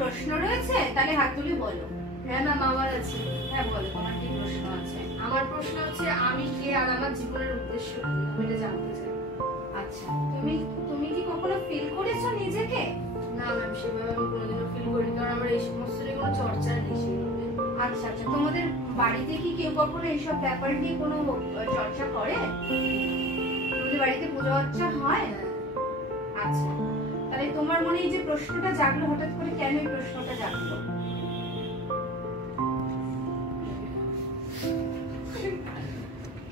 প্রশ্ন রয়েছে? তাহলে হাত তুলে বলো। হ্যাঁ ম্যাম আমার আছে। হ্যাঁ বলো, তোমার কি প্রশ্ন আছে? আমার প্রশ্ন হচ্ছে আমি কে আর আমার জীবনের উদ্দেশ্য কি, আমি এটা জানতে চাই। আচ্ছা, তুমি কি কখনো ফিল করেছো নিজেকে? না ম্যাম, সেভাবে আমি কোনোদিনও ফিল করিনি, কারণ আমার এই সমস্ত নিয়ে কোনো চর্চা নেই সেভাবে। আচ্ছা আচ্ছা, তোমাদের বাড়িতে কি কেউ কখনো এইসব ব্যাপার নিয়ে কোনো চর্চা করে? তোমাদের বাড়িতে পূজা অর্চনা হয়? আচ্ছা, তাহলে তোমার মনে এই যে প্রশ্নটা জাগলো হঠাৎ করে, কেন এই প্রশ্নটা জাগলো?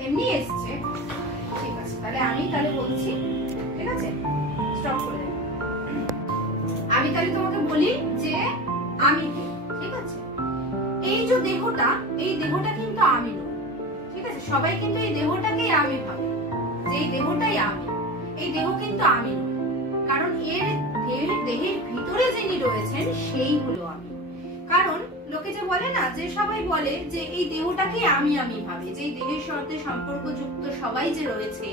এমনি এসছে? ঠিক আছে, তাহলে বলছি, ঠিক আছে, স্টপ করে দেব। আমি তাহলে তোমাকে বলি যে আমি কে, ঠিক আছে? এই যে দেহটা, এই দেহটা কিন্তু আমি নই, ঠিক আছে? সবাই কিন্তু এই দেহটাকেই আমি ভাবে যে এই দেহটাই আমি। এই দেহ কিন্তু আমি নই, কারণ দেহের ভিতরে যিনি রয়েছেন সেই হলো আমি। কারণ লোকে যে বলে না, যে সবাই বলে যে এই দেহটাকে আমি ভাবে, যে এই দেহের সাথে সম্পর্কযুক্ত সবাই যে রয়েছে,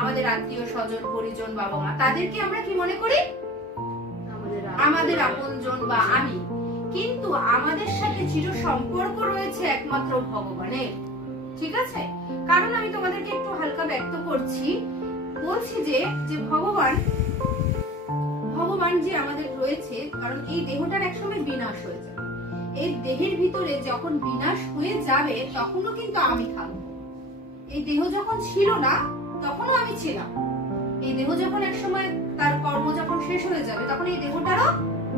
আমাদের আত্মীয় স্বজন পরিজন বাবা মা, তাদেরকে আমরা কি মনে করি? আমাদের আপনজন বা আমি। কিন্তু আমাদের সাথে চির সম্পর্ক রয়েছে একমাত্র ভগবানের, ঠিক আছে? কারণ আমি তোমাদেরকে একটু হালকা ব্যক্ত করছি, বলছি যে ভগবান যে আমাদের রয়েছে, কারণ এই দেহটার একসময় বিনাশ হয়ে যাবে। এই দেহের ভিতরে যখন বিনাশ হয়ে যাবে তখনও কিন্তু আমি থাকবো। এই দেহ যখন ছিল না তখনও আমি ছিলাম। এই দেহ যখন একসময় তার কর্ম যখন শেষ হয়ে যাবে তখন এই দেহটারও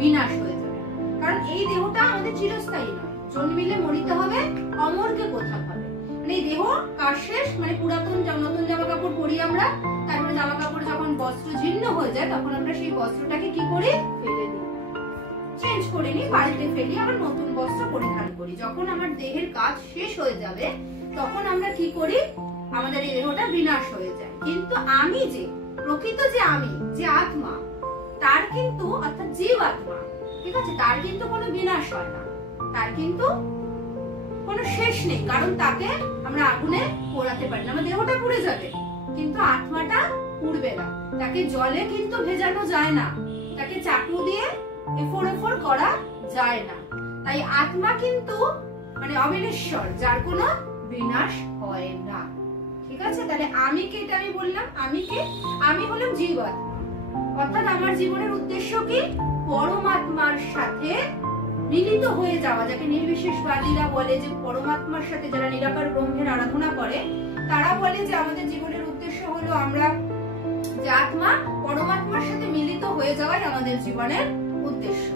বিনাশ হয়ে যাবে। কারণ এই দেহটা আমাদের চিরস্থায়ী নয়, জন্মিলে মরিতে হবে, অমরকে কোথা পাবে। মানে এই দেহ কার শেষ, মানে পুরাতন নতুন জামা কাপড় পরি আমরা, তারপরে জামা কাপড় যখন বস্ত্র জীর্ণ হয়ে যায় তখন আমরা সেই বস্ত্রটাকে কি করি? ফেলে দিই, চেঞ্জ করে নিই, বাড়িতে ফেলি, আবার নতুন বস্ত্র পরিধান করি। যখন আমার দেহের কাজ শেষ হয়ে যাবে তখন আমরা কি করি? আমাদের এই দেহটা বিনাশ হয়ে যায়। কিন্তু আমি যে প্রকৃত যে আমি, যে আত্মা, তার কিন্তু, অর্থাৎ জীব আত্মা, ঠিক আছে, তার কিন্তু কোনো বিনাশ হয় না, তার কিন্তু কোনো শেষ নেই। কারণ তাকে আমরা আগুনে পোড়াতে পারি না, আমার দেহটা পুড়ে যাবে কিন্তু আত্মাটা পুড়বে না। তাকে জলে কিন্তু ভেজানো যায় না, তাকে চাকু দিয়ে এফোর করা যায় না। তাই আত্মা কিন্তু মানে অবিনশ্বর, যার কোনো বিনাশ হয় না, ঠিক আছে? তাহলে আমি কে, এটা আমি বললাম। আমি হলাম জীব আত্মা, অর্থাৎ আমার জীবনের উদ্দেশ্য কি? পরমাত্মার সাথে মিলিত হয়ে যাওয়া, যাকে নির্বিশেষবাদীরা বলে, যে পরমাত্মার সাথে যারা নিরাকার ব্রহ্মের আরাধনা করে তারা বলে যে আমাদের জীবনের উদ্দেশ্য হলো আমরা যে আত্মা, পরমাত্মার সাথে মিলিত হয়ে যাওয়াই আমাদের জীবনের উদ্দেশ্য।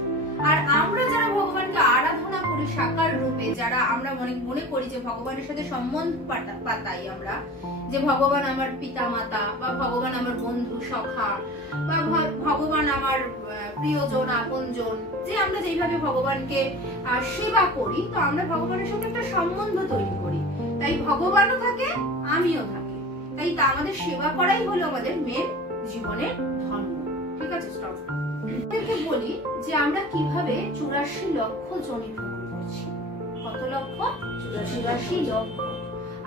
আর আমরা যারা ভগবানকে আরাধনা করি সাকার রূপে, যারা আমরা মনে করি যে ভগবানের সাথে সম্বন্ধ পাতাই আমরা, যে ভগবান আমার পিতা মাতা, বা ভগবান আমার বন্ধু সখা, বা ভগবান আমার প্রিয়জন আপনজন, যে আমরা যেইভাবে ভগবানকে সেবা করি, তো আমরা ভগবানের সাথে একটা সম্বন্ধ তৈরি করি। তাই ভগবানও থাকে, আমিও থাকি। তাই তা আমাদের সেবা করাই হলো আমাদের মেন জীবনের ধর্ম, ঠিক আছে? স্টপ। বলি যে আমরা কিভাবে 84 লক্ষ যোনি ভ্রমণ করছি। কত লক্ষ? 84 লক্ষ।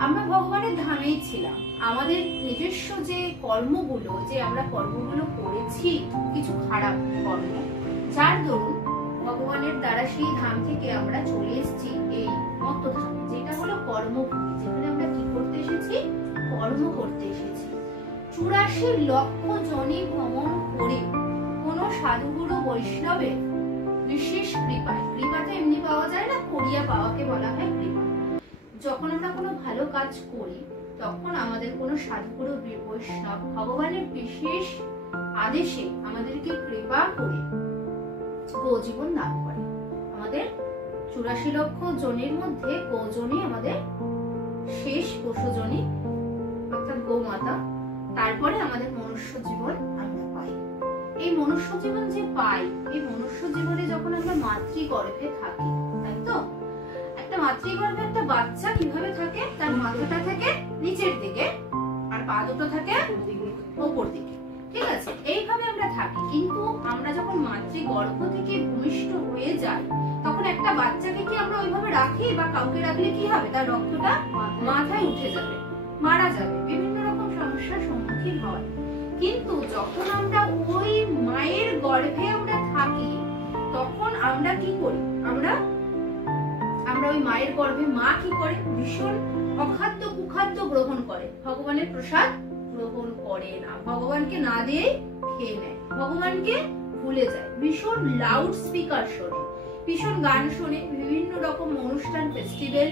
আমরা ভগবানের ধামেই ছিলাম। আমাদের নিজস্ব যে কর্মগুলো, যে আমরা কর্মগুলো করেছি, কিছু খারাপ কর্ম, যার দরুন ভগবানের দ্বারা সেই ধাম থেকে আমরা চলে এসেছি এই মত্ত ধামে, যেটা হলো কর্মভূমি, যেখানে আমরা কি করতে এসেছি? কর্ম করতে এসেছি। 84 লক্ষ যোনি ভ্রমণ করে কোন সাধুগুরু বৈষ্ণবের বিশেষ কৃপায়, কৃপাতে এমনি পাওয়া যায় না, করিয়া পাওয়াকে বলা হয় কৃপা। যখন আমরা কোনো ভালো কাজ করি তখন আমাদের কোনো সাধুগুরু বৈষ্ণব ভগবানের বিশেষ আদেশে আমাদেরকে কৃপা করে গৌজীবন দান করে। আমাদের 84 লক্ষ জনের মধ্যে গৌজনই আমাদের শেষ পশুজনী, অর্থাৎ গোমাতা। তারপরে আমাদের মনুষ্য জীবন আমরা পাই। এই মনুষ্য জীবন যে পাই, এই মনুষ্য জীবনে যখন আমরা মাতৃগর্ভে থাকি, তাই তো? একটা মাতৃগর্ভে একটা বাচ্চা কিভাবে থাকে? তার মাথাটা থাকে নিচের দিকে আর পা দুটো থাকে উপর দিকে, ঠিক আছে? এইভাবে আমরা থাকি। কিন্তু আমরা যখন মাতৃগর্ভ থেকে ভূমিষ্ঠ হয়ে যাই তখন একটা বাচ্চাকে কি আমরা ওইভাবে রাখি? বা কাউকে রাখলে কি হবে? তার রক্তটা মাথায় উঠে যাবে, মারা যাবে, বিভিন্ন রকম সমস্যার সম্মুখীন হয়। কিন্তু যখন আমরা ওই মায়ের গর্ভে আমরা থাকি তখন আমরা কি করি, আমরা ওই মায়ের গর্ভে মা কি করে, ভীষণ অখাদ্য কুখাদ্য গ্রহণ করে, ভগবানের প্রসাদ গ্রহণ করে না, ভগবানকে না দিয়ে খেয়ে নেয়, ভগবানকে ভুলে যায়, ভীষণ লাউড স্পিকার শোনে, ভীষণ গান শোনে, বিভিন্ন রকম অনুষ্ঠান ফেস্টিভ্যাল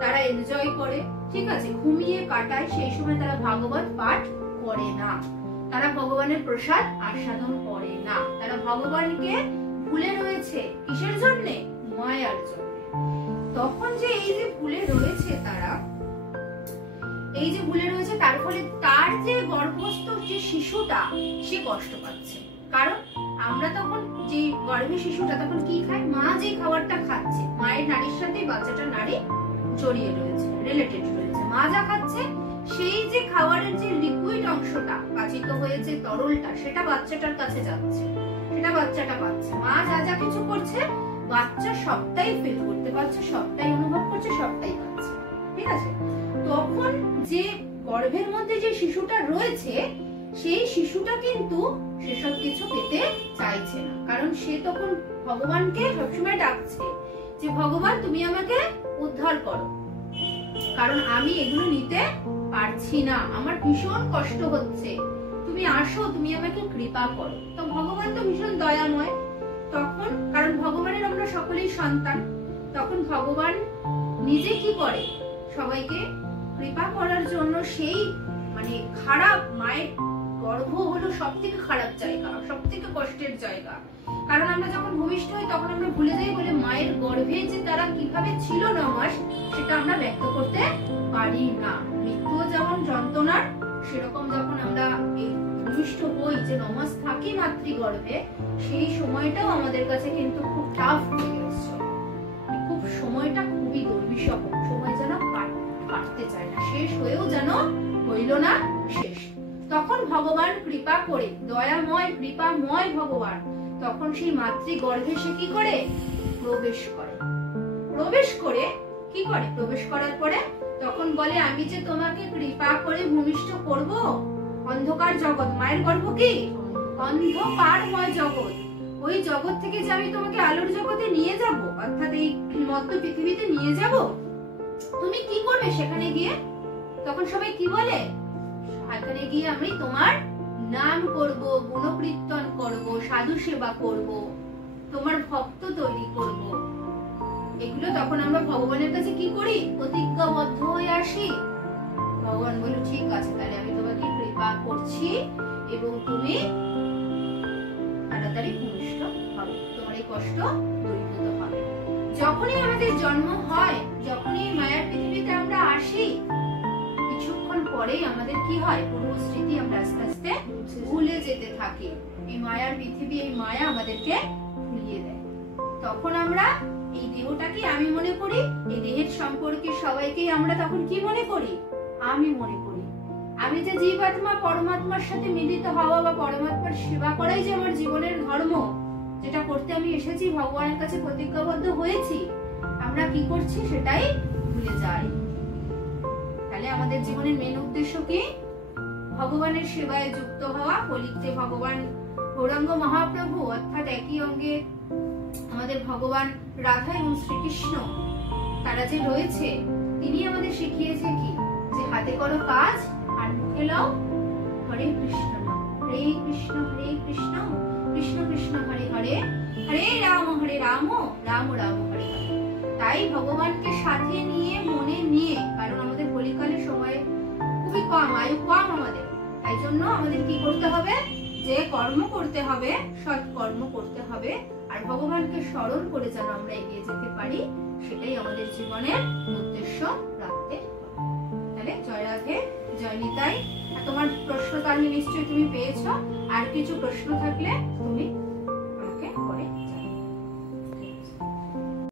তারা এনজয় করে, ঠিক আছে, ঘুমিয়ে কাটায়, সেই সময় তারা ভাগবত পাঠ করে না, তারা ভগবানের প্রসাদ আস্বাদন করে না, তারা ভগবানকে ভুলে রয়েছে। কিসের জন্যে? মায়ার জন্য। তখন যে এই যে ভুলে রয়েছে তারা, এই যে ভুলে রয়েছে, তার ফলে তার যে গর্ভস্থ যে শিশুটা সে কষ্ট পাচ্ছে। কারণ আমরা তখন যে গর্ভে শিশুটা তখন কি খায়, মা যে খাবারটা খাচ্ছে, মায়ের নারীর সাথে বাচ্চাটার নারী জড়িয়ে রয়েছে, রিলেটেড রয়েছে, মা যা খাচ্ছে সেই যে খাবারের যে লিকুইড অংশটা পাচিত হয়েছে, তরলটা, সেটা বাচ্চাটার কাছে যাচ্ছে, সেটা বাচ্চাটা পাচ্ছে। মা যা যা কিছু করছে বাচ্চা সবটাই ফিল করতে পারছে, সবটাই অনুভব করছে, সবটাই পাচ্ছে, ঠিক আছে। তখন যে গর্ভের মধ্যে যে শিশুটা রয়েছে সেই শিশুটা কিন্তু সেসব কিছু পেতে চাইছে না, কারণ সে তখন ভগবানকে সবসময় ডাকছে যে ভগবান তুমি আমাকে উদ্ধার করো, কারণ আমি এগুলো নিতে পারছি না, আমার ভীষণ কষ্ট হচ্ছে, তুমি আসো, তুমি আমাকে কৃপা করো। তো ভগবান তো ভীষণ দয়াময়, তখন কারণ ভগবানের আমরা সকলেই সন্তান, তখন ভগবান নিজে কি করে, সবাইকে কৃপা করার জন্য সেই মানে খারাপ, মায়ের গর্ভ হলো সব থেকে খারাপ জায়গা, সব থেকে কষ্টের জায়গা, কারণ আমরা যখন ভূমিষ্ঠ হই তখন আমরা ভুলে যাই বলে মায়ের গর্ভে যে তারা কিভাবে ছিল 9 মাস সেটা আমরা ব্যক্ত করতে পারি না। মৃত্যুও যেমন যন্ত্রণার, সেরকম যখন আমরা এই ভূমিষ্ঠ হই, যে 9 মাস থাকি মাতৃগর্ভে, সেই সময়টাও আমাদের কাছে কিন্তু খুব টাফ হয়ে গেছে, খুব সময়টা খুবই দুর্বিষহ, সময় যেন কাটতে চায় না, শেষ হয়েও যেন হইল না শেষ। তখন ভগবান কৃপা করে, দয়াময় কৃপাময় ভগবান তখন সেই মাতৃগর্ভে সে কি করে, প্রবেশ করে, প্রবেশ করে কি করে, প্রবেশ করার পরে তখন বলে আমি যে তোমাকে কৃপা করে ভূমিষ্ঠ করব, অন্ধকার জগৎ, মায়ের গর্ভ কি অন্ধকারময় জগৎ, ওই জগৎ থেকে যে আমি তোমাকে আলোর জগতে নিয়ে যাব, অর্থাৎ এই মত্ত পৃথিবীতে নিয়ে যাব, তুমি কি করবে সেখানে গিয়ে? তখন সবাই কি বলে, সেখানে গিয়ে আমি তোমার নাম করব, গুণকীর্তন করব, সাধু সেবা করব, তোমার ভক্ত তৈরি করব। এগুলো তখন আমরা ভগবানের কাছে কি করি, প্রতিজ্ঞাবদ্ধ হয়ে আসি। ভগবান বলে ঠিক আছে, তাহলে আমি তোমাকে কৃপা করছি এবং তুমি তাড়াতাড়ি ভূমিষ্ঠ হবে, তোমার এই কষ্ট দূরীভূত হবে। যখনই আমাদের জন্ম হয়, যখনই মায়ার পৃথিবীতে আমরা আসি, কিছুক্ষণ পরেই আমাদের কি হয়, পুরো স্মৃতি আমরা আস্তে আস্তে ভুলে যেতে থাকি। এই মায়ার পৃথিবী, এই মায়া আমাদেরকে ভুলিয়ে দেয়। তখন আমরা এই দেহটাকে আমি মনে করি, এই দেহের সম্পর্কে সবাইকেই আমরা তখন কি মনে করি, আমি মনে করি। আমি যে জীবাত্মা পরমাত্মার সাথে মিলিত হওয়া বা পরমাত্মার সেবা করাই যে আমার জীবনের ধর্ম, যেটা করতে আমি এসেছি, ভগবানের কাছে প্রতিজ্ঞাবদ্ধ হয়েছি, আমরা কি করছি সেটাই ভুলে যাই। তাহলে আমাদের জীবনের মেন উদ্দেশ্য কি, ভগবানের সেবায় যুক্ত হওয়া। কলিতে ভগবান গৌরাঙ্গ মহাপ্রভু, অর্থাৎ একই অঙ্গে আমাদের ভগবান রাধা এবং শ্রীকৃষ্ণ তারা যে রয়েছে, তিনি আমাদের শিখিয়েছে কি, যে হাতে করো কাজ আর মুখে লাও হরে কৃষ্ণ নাম, হরে কৃষ্ণ কৃষ্ণ কৃষ্ণ হরে হরে, হরে রাম রাম রাম হরে হরে। তাই ভগবানকে সাথে নিয়ে, মনে নিয়ে, কারণ আমাদের কলিকালের সময় খুবই কম, আয়ু কম আমাদের, তাই জন্য আমাদের কি করতে হবে, যে কর্ম করতে হবে, সৎ কর্ম করতে হবে, আর ভগবানকে স্মরণ করে যেন আমরা এগিয়ে যেতে পারি, সেটাই আমাদের জীবনের উদ্দেশ্য রাখতে হবে। তাহলে জয় রাধে, জয় নিতাই। তোমার প্রশ্ন তো আমি নিশ্চয়ই তুমি পেয়েছো, আর কিছু প্রশ্ন থাকলে তুমি